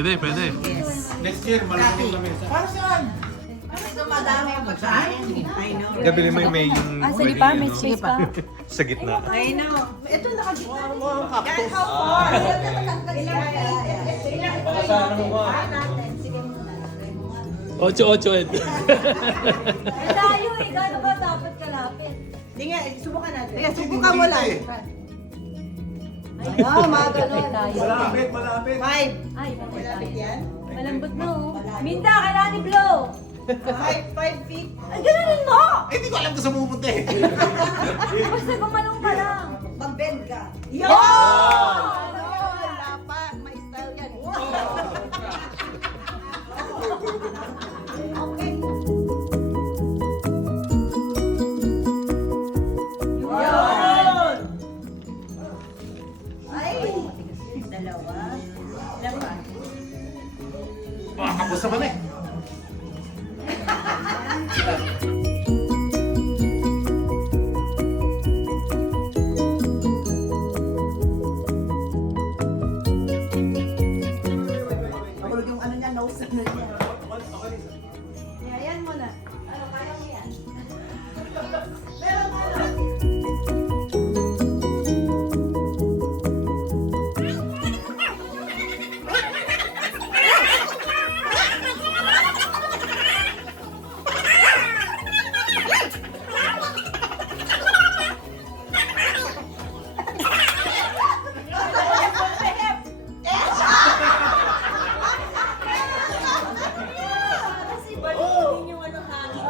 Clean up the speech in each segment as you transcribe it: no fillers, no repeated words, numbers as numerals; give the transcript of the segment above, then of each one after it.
Pwede, pwede. Yes. Next year, malaking lamesa. Para saan? Kasi madami ang pagkain. I know. Gabili mo yung may yung... Sige pa, may space pa. Sa gitna. I know. Ito nakagitna. Cactus. How far? Ocho, Ed. Tayo eh, gano'n ba dapat kalapit? Hindi nga, subukan natin. Sige, subukan mo lang. Ah, mga gano'n tayo. Malapit. 5. Ay, Malapit yan. malambot na oh. Minda, kailangan i-blow. 5 feet. Ay, gano'n mo! Eh, hindi ko alam kung saan pupunta eh. Basta gumanong ka lang. Mag-bend ka. Yo! Dapat, may style yan. Yun! Ay! Dalawa. Dalawa. Makakapos naman eh. Mahulog yung ano niya, nose na niya. Ayan mo na. Ano, kaya mo yan. Kasi balingin yung ano hangin.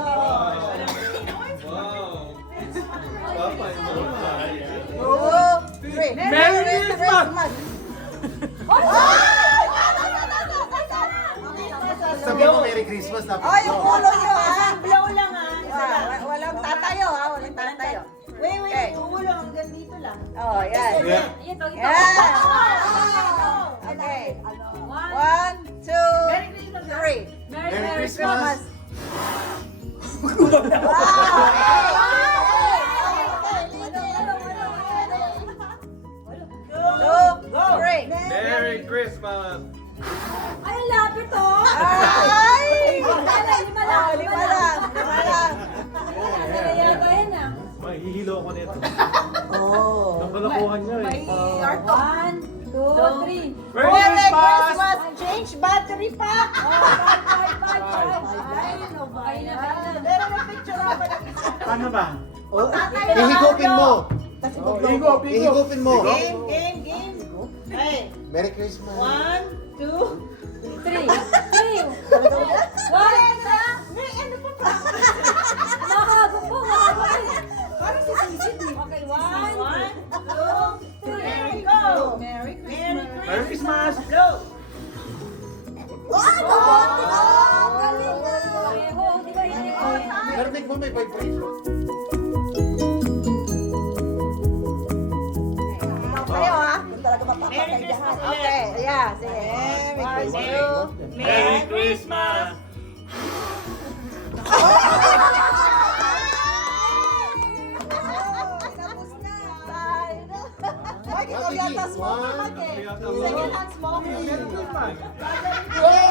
Oh, three. Merry Christmas! Sabi mo Merry Christmas na. Oh, yung ulo nyo ha. Blow lang ha. Walang tatayo ha. Walang tatayo. Wait. Yung ulo hanggang dito lang. Oh, yan. Yeah. Ito. Yan. Okay. One. 1, 2, 3. Merry Christmas! Merry Christmas! Ay, ang lapit oh! Ay! Lima lang. Lima lang. Nalayaga yan ah. Mahihilo ako nito. Oh. Ang kalakuhan niya eh. One, two, three. Merry Merry Christmas! Christmas! Change battery pack! Five. Ay, no ba yan? Meron na picture ako ng isa. Paano ba? Ihigupin mo! Ihigupin mo! Game. Hey, Merry Christmas! 1, 2, Three. One! May ano pa pa? Mahagok po. Parang si Sisit eh. Okay, 1, one, 2, 3, go! Merry Christmas! Blow! Pareho, di ba hindi ko? Narinig mo may vibration. Kayo ha? Kung talaga mapapakaidahan. Okay, yeah. Sige. Merry Christmas. Merry Christmas! Tapos na. Ay, ikaw yata smoker mag eh. Second hand smoker. Merry Christmas! Yay!